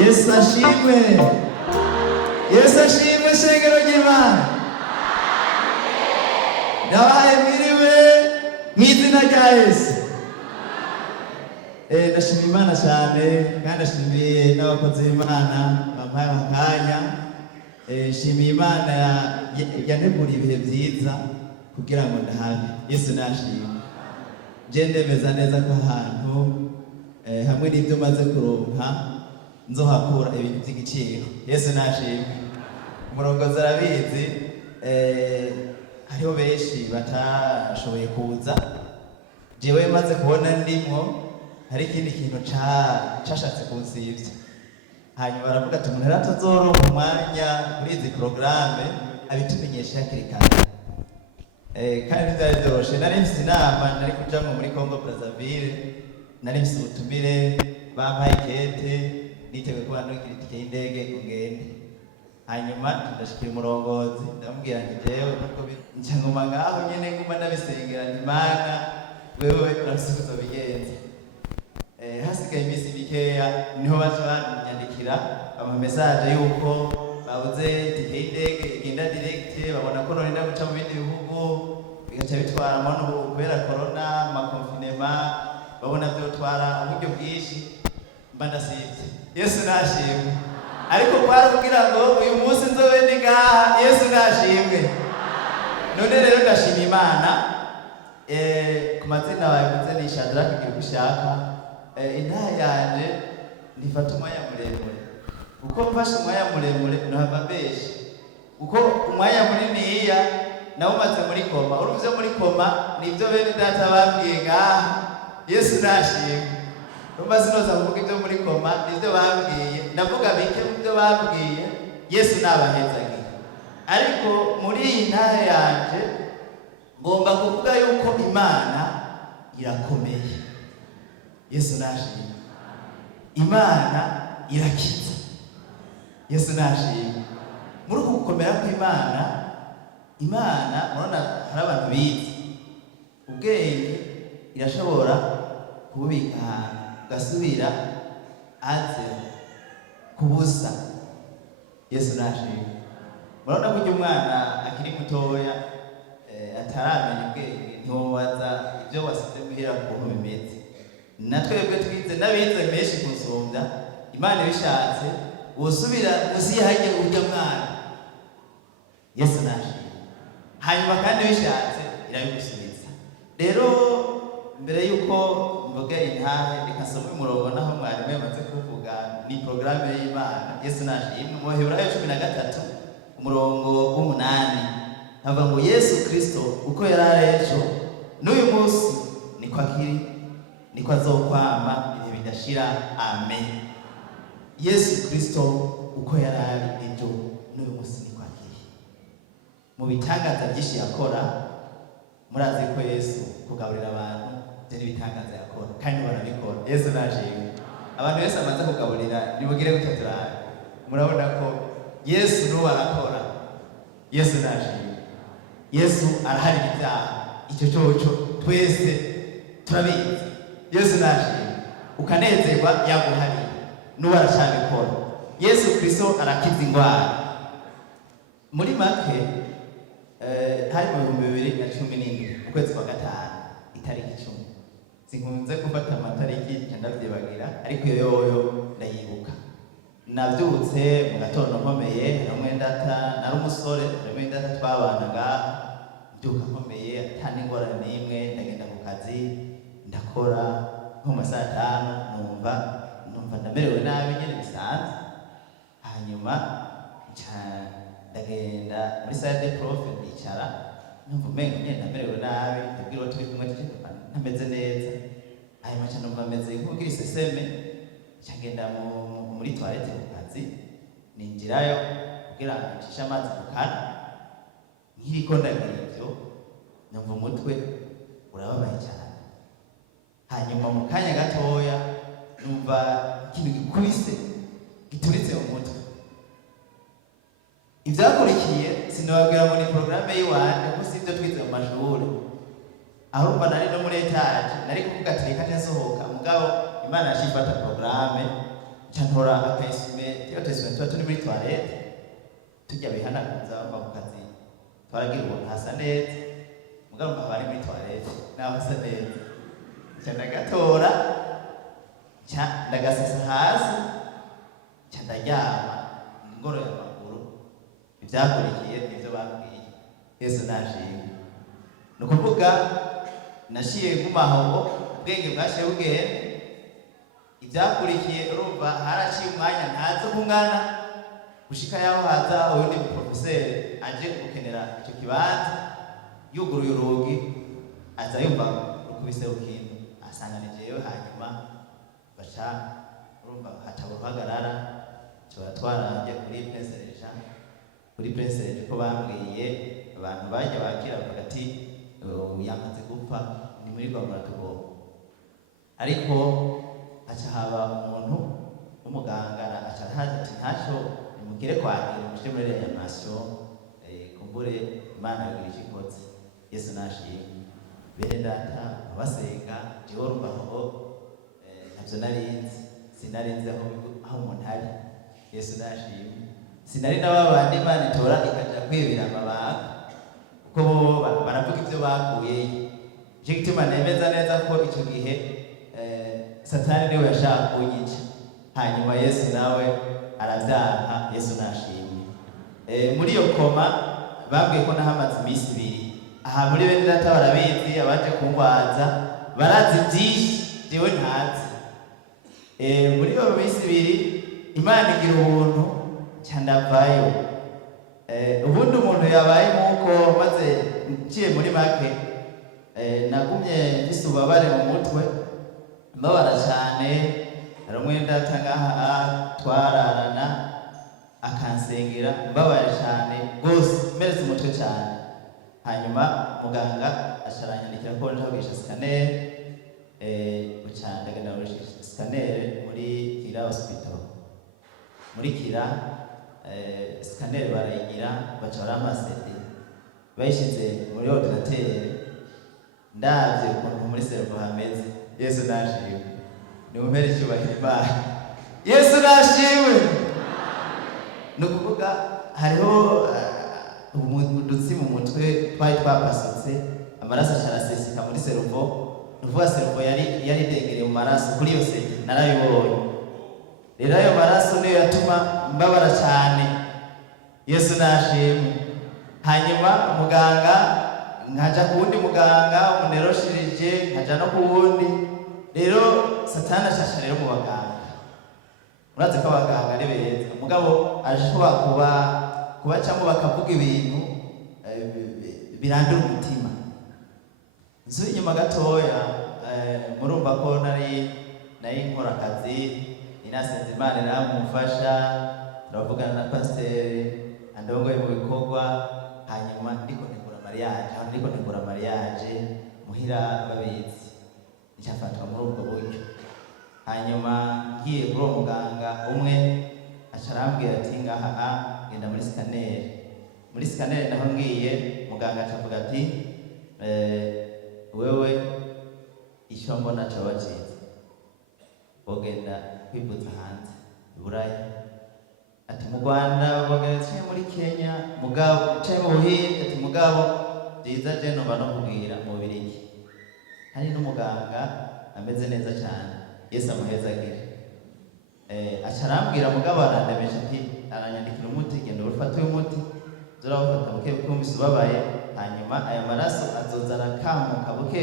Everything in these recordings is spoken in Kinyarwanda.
Yesu ashimwe. Yesu ashimwe shengero ry'Imana. Ndabaye mwiriwe mw'izina rya Yesu. Ndashimira Imana cyane kandi ndashimiye n'abakozi b'Imana bampaye akanya. Nshimiye Imana yanteguriye ibihe byiza kugira ngo ndahabe. Yesu nashimwe. Je ndemeza neza ko ahantu hamwe n'ibyo maze kuronka nzohakura ibintu by'igiciro. Yesu nashimwe. Umurongozi arabizi, hariho benshi batashoboye kuza. Jewe maze kubona ndimo hari ikindi kintu cashatse kunsivya. Hanyuma baravuga ati umuntu atazoronka umwanya muri izi programme abitumenyesha hakiri kare. Kandi byari byoroshe. Nari mfise inama nari kujamwo muri Congo Brazzaville, nari mfise ubutumire bampaye kete niteguye kuba nokira itike y'indege ngende. Hanyuma ndashikira umurongozi ndamubwira nti jewe nuko nca nguma ngaho nyene nguma ndabisengera nti Mana wewe urafise uzobigenza. Hasigaye iminsi mikeya niho baje banyandikira ama message yuko babuze itike y'indege igenda direct, babona ko none ndaguca mu bindi bihugu bigaca bitwara amano kubera corona amakonfinema, babona byotwara uburyo bwinshi mba ndasivye. Yesu nashimwe. Ariko kwari kugira ngo uyu munsi nzobe ndi ngaha. Yesu nashimwe. None rero ndashima Imana ku mazina bavuze ni Shadrach Girigushaka. Intaha yanje ndifata umwanya muremure, uko mfashe umwanya muremure nohava mbeshe, uko umwanya muniniya nawumaze muri koma. Urumvye muri koma nivyo bene data babwiye ngaha. Yesu nashimwe. Rumba sinoza kuvuga ibyo muri koma nivyo babwiye, ndavuga bike mu byo babwiye. Yesu nabahezage. Ariko muri iyi ntaha yanje ngomba kuvuga yuko Imana irakomeye. Yesu nashimwe. Imana irakiza. Yesu nashimwe. Muri uku gukomera kw'Imana, Imana murabona hari abantu bizi ubwenge, irashobora kububika ahantu ugasubira aze kubusa. Yesu nashimwe. Murabona ko umwana akiri mutoya ataramenya ubwenge ntiwobaza ibyo wasize muhira ukuntu bimeze. Natwebwe twize n'abize menshi kunsumvya, Imana ibishatse wosubira musi hajye urya mwana. Yesu nashimwe. Hanyuma kandi bishatse irabigusubiza. Rero mbere yuko mvuga intahe reka nsome umurongo naho mwarimu yamaze kuvuga ni programme y'Imana. Yesu nashimwe. Mu Heburayo 13 umurongo w'8 havuga ngo Yesu Kristo uko yarari ejo n'uyu munsi niko akiri niko azokwama ibihe bidashira. Amen. Yesu Kristo uko yarari ejo n'uyu munsi niko akiri. Mu bitangaza byinshi yakora, murazi ko Yesu kugaburira abantu byo bitangaza yakora kandi barabikora. Yesu nashimwe. Abantu Yesu amaze kugaburira nibugire gutatura, murabona ko Yesu nuwo arakora. Yesu nashimwe. Yesu arahari ibyaha, icyo cyoco twese turabizi. Yesu nashimwe. Ukanezerwa yaguhari nuwo aracabikora. Yesu Kristo arakiza ingwara. Muri make hari mu 2017 ukwezi kwa gatanu itariki 10. Sinkunze gufata amatariki ndavyibagira, ariko yoyo ndayibuka. Navyutse mu gatondo nkomeye, namwe ndata nari umusore, namwe ndata twabanaga, mbyuka nkomeye atani ngorane n'imwe, ndagenda ku kazi ndakora nko mu saa 5 numva ndamerewe nabi nyene bisanzwe. Hanyuma ndagenda muri salle de prof ndicara, numva umengo nyene ndamerewe nabi, ndabwira turi kumwe ntameze neza. Hanyuma numva meze nk'ugira iseseme, cyangenda muri toilette ku kazi, ninjirayo kugira ncishe amazi mu kanwa. Nkiriko ndagira ivyo numva umutwe urababaye cyane. Hanyuma mu kanya gatoya numva ikintu gikubise gituritse mu mutwe. Ivyakurikiye sinababwira ngo ni programme y'iwanje kuko sivyo twize mu mashuri. Ahubwo nari no muri etage nari kuvuga ati reka nsohoka, mugabo Imana yashifata programme cantora akayisume tuyateswe tuba turi muri toilette tujya bihanaguza bava ku kazi twaragira ubuntu hasa neza mugabo mbaba ari muri toilette naho hasa neza ca ndagatora ca ndagasesa hasi ca ndaryama ngoroye amaguru ivyakurikiye nivyo bambwiye Yesu nashimye ni ukuvuga nashiye nk'umahobo ubwenge bwashiye bugenda ibyakurikiye urumva haraciye umwanya ntazi kungana gushika yaho haza uyundi muprofeseri aje gukenera icyo kibanza yuguruye urugi aza yumva rukubise rukintu asanganijeyo hanyuma baca urumva hataba uruhagarara tuba twaranje kuri prince ko bambwiye abantu bajya bakira bavuga ati yamaze gupfa ni muri rwanda tugoba ariko aca haba umuntu w'umuganga aca haza ati ntaco nimugire kwakira muje muri reanimation kumbure Imana yagira icyo ikoze Yesu nashimye bene data abasenga jewe urumva ngo ntabyo sinarinzi aho umuntu ari Yesu nashimye sinari n'abandi Imana itora ikaja kwibira amabanga kuko baravuga ivyo bakuye je gituma nemeza neza ko ico gihe Satani niwe yashaka kunyica hanyuma Yesu nawe aravyanka Yesu nashimye muri iyo koma bambwiye ko nahamaze iminsi ibiri aha muri bene data barabizi abaje kungwaza barazi byinshi jewe ntazi muri iyo minsi ibiri Imana igira ubuntu cyandavayo ubundi umuntu yabaye nkuko maze nciye muri make nagumye mfise ububabare mu mutwe mbabara cyane hari umwenda ngaha twararana akansengera mbabara cyane rwose mpereza umutwe cyane hanyuma muganga asharanyandikira ko nje kugisha scanner ucandagana muri scanner muri Kira hospital muri Kira scanner barayigira baca baramasede bayishize muri ordinateur ndavye ukuntu muri servo hameze Yesu nashimwe ni umere cyubahiro Imana Yesu nashimwe no kuvuga hariho udutsi mu mutwe twari twapasutse amaraso araseseka muri servo nuvuga servo yari dengereye mu maraso kuri yo sede narabibonye rero ayo maraso niyo yatuma mbabara cyane Yesu nashimwe hanyuma muganga nkaja kuwundi muganga umuneroshirije nkaja no kuwundi rero Satani ashasha rero mu baganga urazi ko abaganga ari beza mugabo ashobora kubacamo bakavuga ibintu birandura umutima nsubiye inyuma gatoya murumva ko nari nkora akazi inasenze Imana namufasha turavugana na pasiteri andongoye mu bikorwa hanyuma ndiko negura mariage muhira babizi icyafatwa muri ubwo buryo hanyuma ngiye kuri uwo muganga umwe acarambwira ati ngaha genda muri scanner naho ngiye muganga acavuga ati wewe icyo mbona cyoba cyiza wogenda kwivuza hanze Buraya ati mu Rwanda bageze muri Kenya mugabo cyo mu Buhinde ati mugabo byiza je no banokubwira mu Birigi hari n'umuganga ameze neza cyane Yesu amuhezagire acarambwira mugabo arandemesha ati aranyandikira umuti genda ufate uyu muti zorawufata buke kumvise ubabaye hanyuma aya maraso azoza arakamuka buke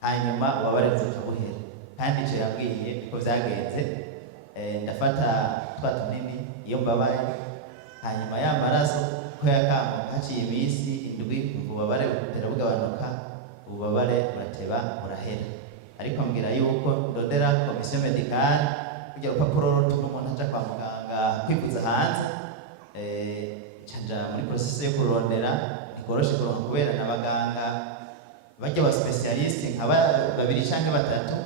hanyuma ubabare buzoca buhera kandi icyo yabwiye ko byagenze ndafata twa tunini iyo mbabaye hanyuma ya maraso ko yakamuka haciye iminsi indwi ububabare butera bugabanuka ububabare burateba burahera ariko mbwira yuko ndondera komisiyo medicale kugira urupapuro rutuma umuntu aja kwa muganga kwivuza hanze canja muri process yo kurondera nikoroshe kuronka kubera n'abaganga bajya ba specialist nka babiri canke batatu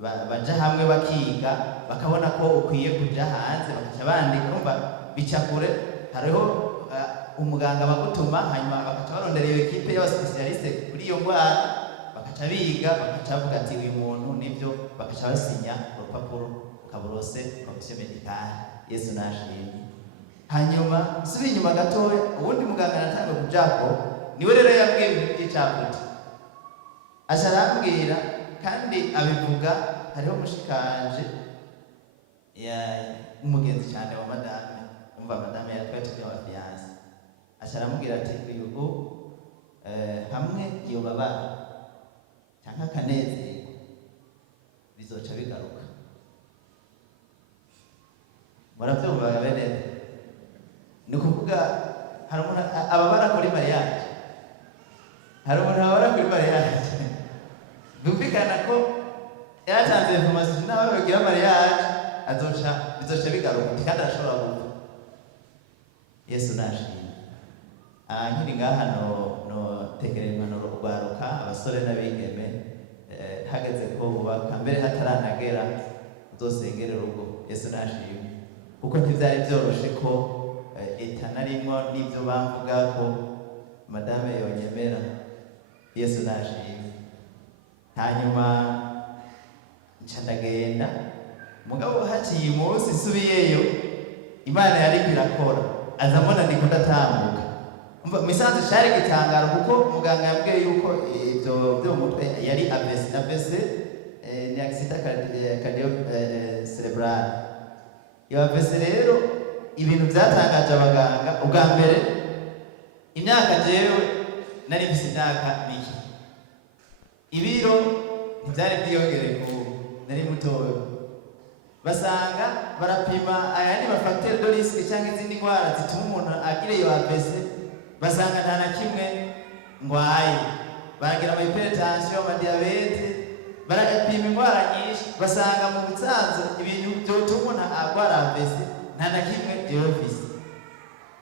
baja hamwe bakiga bakabona ko ukwiye kuja hanze bakaca bandika umva bicakure hariho umuganga bagutuma hanyuma bakaca barondera iyo ekipe y'aba specialist kuri iyo ndwara bakaca biga bakaca bavuga ati uyu muntu nibyo bakaca basinya urupapuro kaburose komisiyo medikale. Yesu nashimye. Hanyuma subi inyuma gatoya, ubundi muganga natanga kujako niwe rero yabwiye ibintu by'icaputi, aca arambwira kandi abivuga. Hariho mushikanje ya umugenzi cyane wa madame, umva madame yatwaye tukiwa fiance, aca aramubwira ati uyu hamwe iyo babara cyangwa akanezerwa bizoca bigaruka. Murabyumva bene? Ni ukuvuga hari umuntu ababara kuri mariage, hari umuntu ababara kuri mariage. Byumvikana ko yaratanze information nawe bagira mariage bizoca bigaruka kandi arashobora gupfa. Yesu nashimye. Nkiri ngaha no tekereza impanuro rwaruka abasore n'abigeme, hageze ko bubaka mbere hataranagera uzosengere urugo. Yesu nashimye. Kuko ntibyari byoroshe ko eta narimwo n'ibyo bamvuga ko madame yonyemera. Yesu nashimye. Hanyuma nca ndagenda, mugabo haciye umunsi subiyeyo, Imana yari irakora, azamona ndiko ndatambuka. Misanzu cyari gitangara kuko muganga yabwiye yuko ibyo byo mutwe yari AVC, ni accident cardio cerebral. Iyo AVC rero ibintu byatangaje abaganga. Ubwa mbere imyaka jewe nari mfise imyaka mike, ibiro ntibyari byiyongere ku nari mutoyo. Basanga barapima ayandi mafacteur de risque cyangwa izindi ndwara zituma umuntu agira iyo AVC, basanga nta na kimwe ngwaye. Baragira ama hypertension, ama diabete, barapima indwara nyinshi, basanga mu busanzwe ibintu byotuma umuntu agwara AVC nta na kimwe byofise.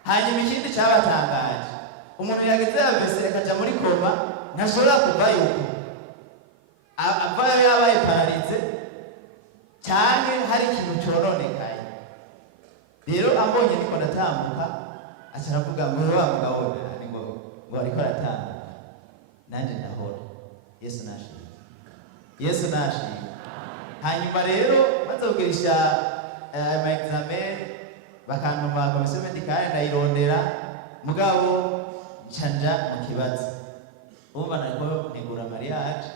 Hanyuma ikindi cyabatangaje, umuntu yageze AVC akaja muri koma, ntashobora kuvayo, avayo yabaye paralize cyane hari ikintu cyoronekaye. Rero ambonye niko ndatambuka, aca aravuga ngo wa mugabo ngo ariko aratambuka, nanje ndahora. Yesu nashimye. Yesu nashimye. Hanyuma rero bazogirisha ama examen, bakantuma komisiyo medikale ndayirondera, mugabo canja mu kibazo. Ubu nariko ntegura mariage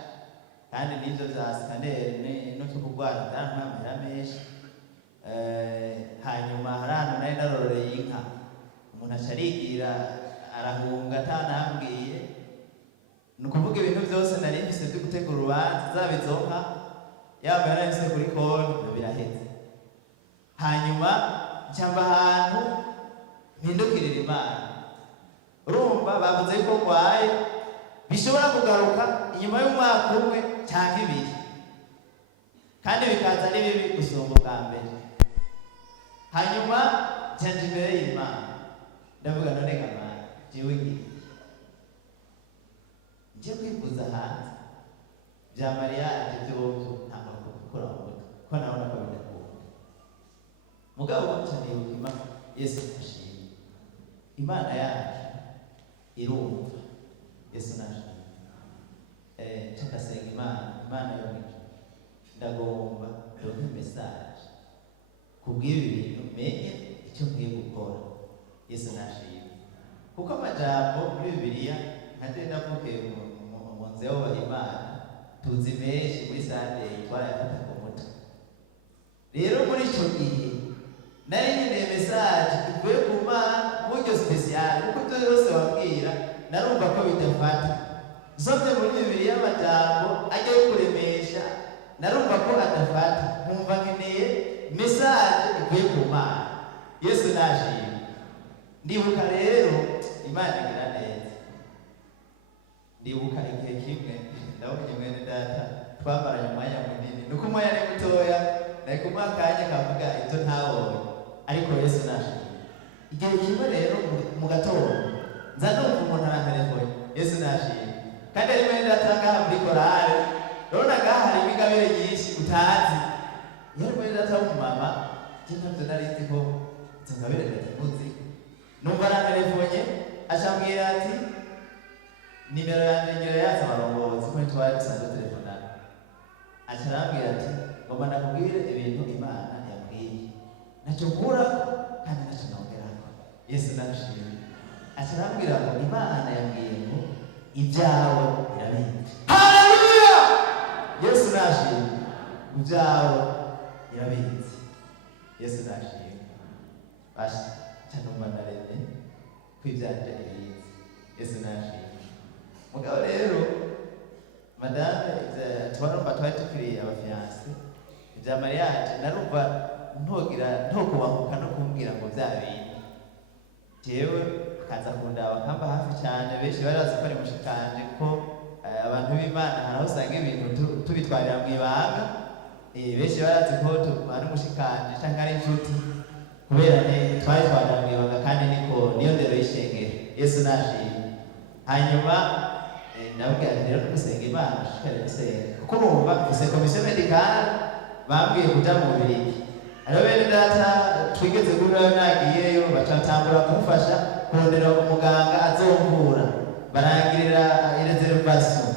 kandi n'ibyo bya scanner no kugwara ntamamera menshi. Hanyuma harano nayo naroreye inka, umuntu acarigira arahunga atanambwiye. Ni ukuvuga ibintu byose nari mfise byo gutegura urubanza, zaba izo nka yaba yarahise kuri konti biraheze. Hanyuma cyamba ahantu mpindukirira Imana. Urumva bavuze ko ngwaye bishobora kugaruka inyuma y'umwaka umwe cyangwa ibiri, kandi bikaza ari bibi gusumba bwa mbere. Hanyuma cyanje imbere y'Imana ndavuga none Imana jewe nje kwifuza hanze bya mariage by'ubwo ntabwo gukora mu ko nabona ko bidakunda. Mugabo cyane Imana. Yesu ashimye. Imana yacu irumva. Yesu nashimye. Cyakasenga Imana yomije ndagomba ndonke message kubw'ibi bintu menye icyo nkwiye gukora. Yesu nashimye. Kuko amajambo muri Bibiliya nkagenda mvuke mu nzeo wa Imana tuzi menshi muri Sunday twarayafata ku mutwe. Rero muri icyo gihe nari nkeneye message ivuye ku Mana mu buryo special, kuko ibyo yose wabwira narumva ko bidafata. Nsomye muri Bibiliya amajambo ajya kuremesha narumva ko adafata, nkumva nkeneye message ivuye ku Mana. Yesu nashimye. Ndibuka rero Imana igira neza. Ndibuka igihe kimwe ndabonye mwene data twamaranye umwanya munini, nuko umwanya ari mutoya nari kumuha akanya kavuga ibyo ntabonye, ariko Yesu nashimye. Igihe kimwe rero mu gatondo nza numva umuntu arantelefone. Yesu nashimye. Kandi ari mwene data ngaha muri korale, urabona ngaha hari imigabire nyinshi utazi. Yari mwene data w'umumama, njye ntabyo nari nzi ko izo ngabire ndazimuzi. Numva arantelefone ashambwira ati nimero yanjye ngira yaza abarongozi ko twari dusanzwe telefonana. Aca arambwira ati ngoma nakubwire ibintu Imana yabwiye nacyo nkurako kandi nacyo nongerako. Yesu nashimye. Acarambwira ngo Imana yabwiye ngo ibyawe birabizi. Haleluya! Yesu nashimye. Ibyawe birabizi. Yesu nashimye. Basi chanumva narene kwibyanje ibizi. Yesu nashimye. Mugabo rero madame twarumva twari tukiri abafiyanse ibya mariage narumva ntokubanguka no kumbwira ngo bya bintu jewe akaza kundaba nkamba hafi cyane. Benshi barazi ko ari mushikanje ko abantu b'Imana haraho usanga ibintu tubitwarira mu ibanga. Benshi barazi ko ari mushikanje cyangwa ari inshuti kubera twari twarira mu ibanga kandi niyo ndero y'ishengero. Yesu nashimye. Hanyuma nabwira rero gusenga Imana shikare gusenga kuko urumva ise komisiyo medicale bambwiye kuja mu Bubiligi. Ariho bene data twigeze guhura nagiyeyo bacatangura kumufasha kurondera umuganga azomvura barangirira reservation.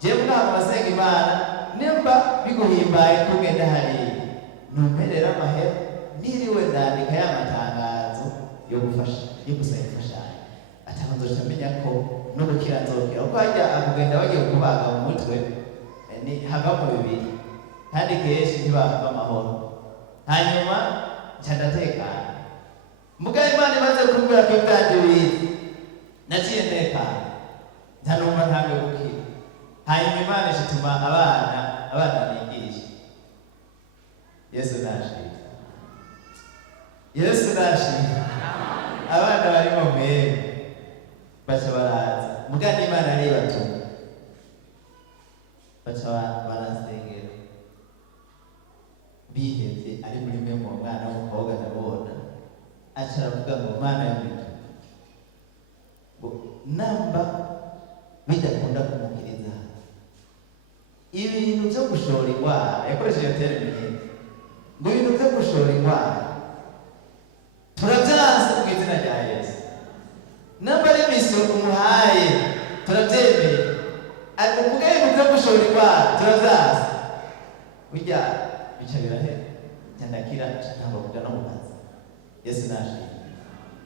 Jewe ntabwo basenga Imana nimba biguhimbaye kugenda hariya numperera amahera niriwe ndandika ya matangazo yo gufasha yo gusaba imfashanyo atanga nzoca menya ko no gukira nzokira uko hajya akugenda bagiye kubaga mu mutwe ni havamo bibiri kandi kenshi ntibava amahoro. Hanyuma nca ndatekana mugabo Imana imaze kumbwira ko ibyanje bizi naciye ntekana ntanumva ntange gukira. Hanyuma Imana ishituma abana nigisha. Yesu nashimye. Yesu nashimye. Abana barimo mbere baca baraza mugabo Imana aribatuma baca barasengera bihevye ari muri mwe mu mwana w'umukobwa ndabona aca aravuga ngo Mana y'ibintu ngo namba bidakunda kumukiriza ibintu byo gushora indwara. Yakoresheje termine ngo ibintu byo gushora indwara turabyanze mu izina rya Yesu. Namba ari misiyo umuhaye turabyemeye ariko kuvuga ibintu byo gushora indwara turabyanze burya bica birahera cyandakira ntabwo kuja no mu kazi. Yesu nashimye.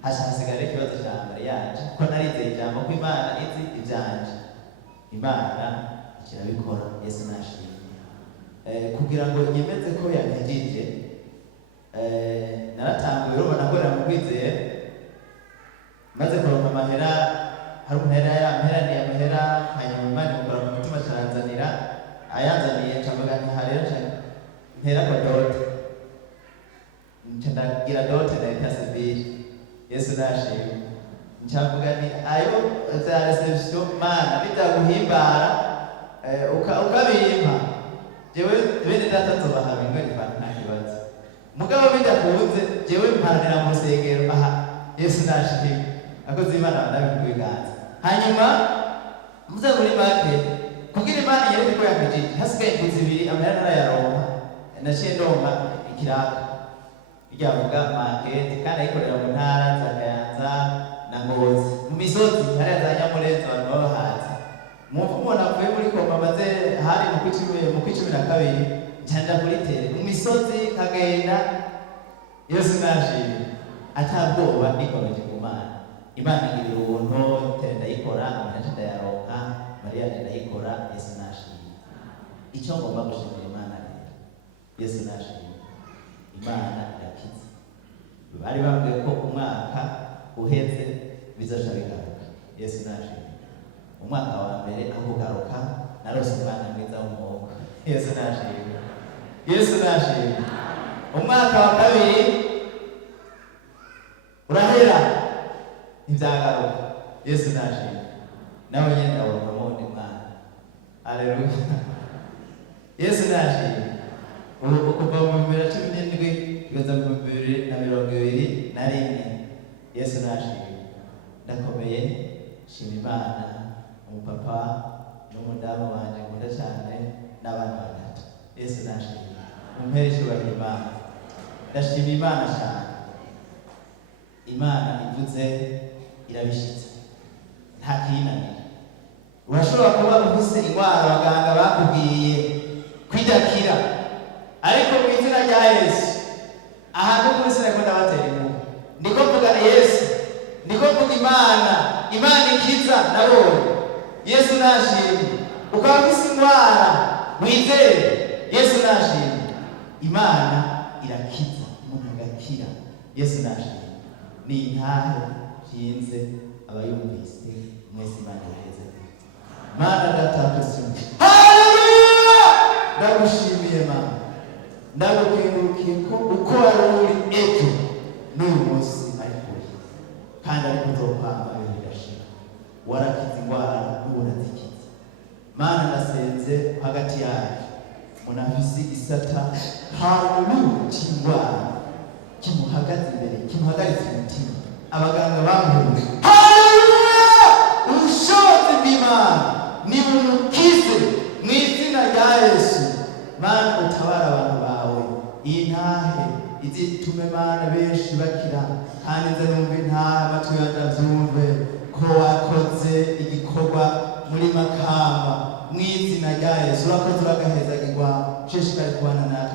Hasigara ikibazo cya mariage ko narizeye ijambo ko Imana izi ibyanje. Imana kirabikora. Yesu nashimye. Kugira ngo nyemeze ko yankijije naratanguye urumva nakorera mu kwizera maze kuronka amahera hari umuhera yamperaniye amahera hanyuma Imana imukora mu mutima aranzanira ayanzaniye ncavuga nti harero ntera ko dote ndagira dote ndahita sivile. Yesu nashimye. Ncavuga ni ayo za reception Mana bitaguhimbara ukabimpa jewe bene data nzobaha bimwe nta kibazo mugabo bidakunze jewe mpanira mu rusengero. Aha Yesu nashimye. Akoze Imana ndabikwiganza. Hanyuma muze muri make kugira Imana yereke ko yakijije hasigaye imbuzi ibiri amahera narayaronka naciye ndonka ikiraka ryavuga market kandi ayikorera mu ntara za Kayanza na Ngozi mu misozi hariya za Nyamurenza abantu baba bahazi. Umuntu avuye muri koma maze hari mu kwicumi na kabiri njanja kuri tere mu misozi kagenda. Yesu nashimye. Atabwoba nikomeje ku Mana. Imana igirira ubuntu tere ndayikora amahera ndayaronka mariage ndayikora. Yesu nashimye. Icyo ngomba gushimira Imana rero Yesu nashimye. Imana irakiza. Bari bambwiye ko umwaka uheze bizoca bigaruka. Yesu nashimye. Umwaka wa mbere aho ugaruka narose umwana mwiza w'umukobwa. Yesu nashimye. Yesu nashimye. Umwaka wa kabiri urahera ntibyagaruka. Yesu nashimye. Nawe nyine ndabona mundi mwana. Haleluya. Yesu nashimye. Kuva mu 2017 kugeza mu 2021 Yesu nashimye. Ndakomeye shima Imana umupapa n'umudamu wanje nkunda cyane n'abana batatu. Yesu nashimye. Mumpere icyubahiro Imana. Ndashima Imana cyane. Imana ivuze irabishitse nta kinanira. Urashobora kuba ufise indwara abaganga bakubwiye kwidakira ariko mu izina rya Yesu ahantu muri sinako ndabatera inkuru ndiko mvuga Yesu, ndiko mvuga Imana ikiza nabonye. Yesu nashimye. Ukaba ufise indwara wizere Yesu nashimye. Imana irakiza, umuntu agakira. Yesu nashimye. Ni intahe nshinze abayumvise mwese Imana iraheze. Mana datatusumye. Haleluya! Ndagushimiye Mana. Ndagukengurukiye ko uko wari uri ejo n'uyu munsi ariko kandi ariko nzokwama bidashira. Warakiza indwara n'urazikiza. Mana ndasenze hagati yacu munafisi isata haleluya cy'indwara kimuhagaze imbere, kimuhagaritse umutima. Abaganga bamuhuje haleluya, ubushobozi bw'Imana nibumukize mu izina rya Yesu. Mana utabara abantu bawe, iyi ntahe izitume Mana benshi bakira, kandi nze numva intahe amatwi yanjye avyumve ko wakoze igikorwa muri Makamba mu izina rya Yesu. Urakoze uragahezagirwa, shishikari kubana natwe.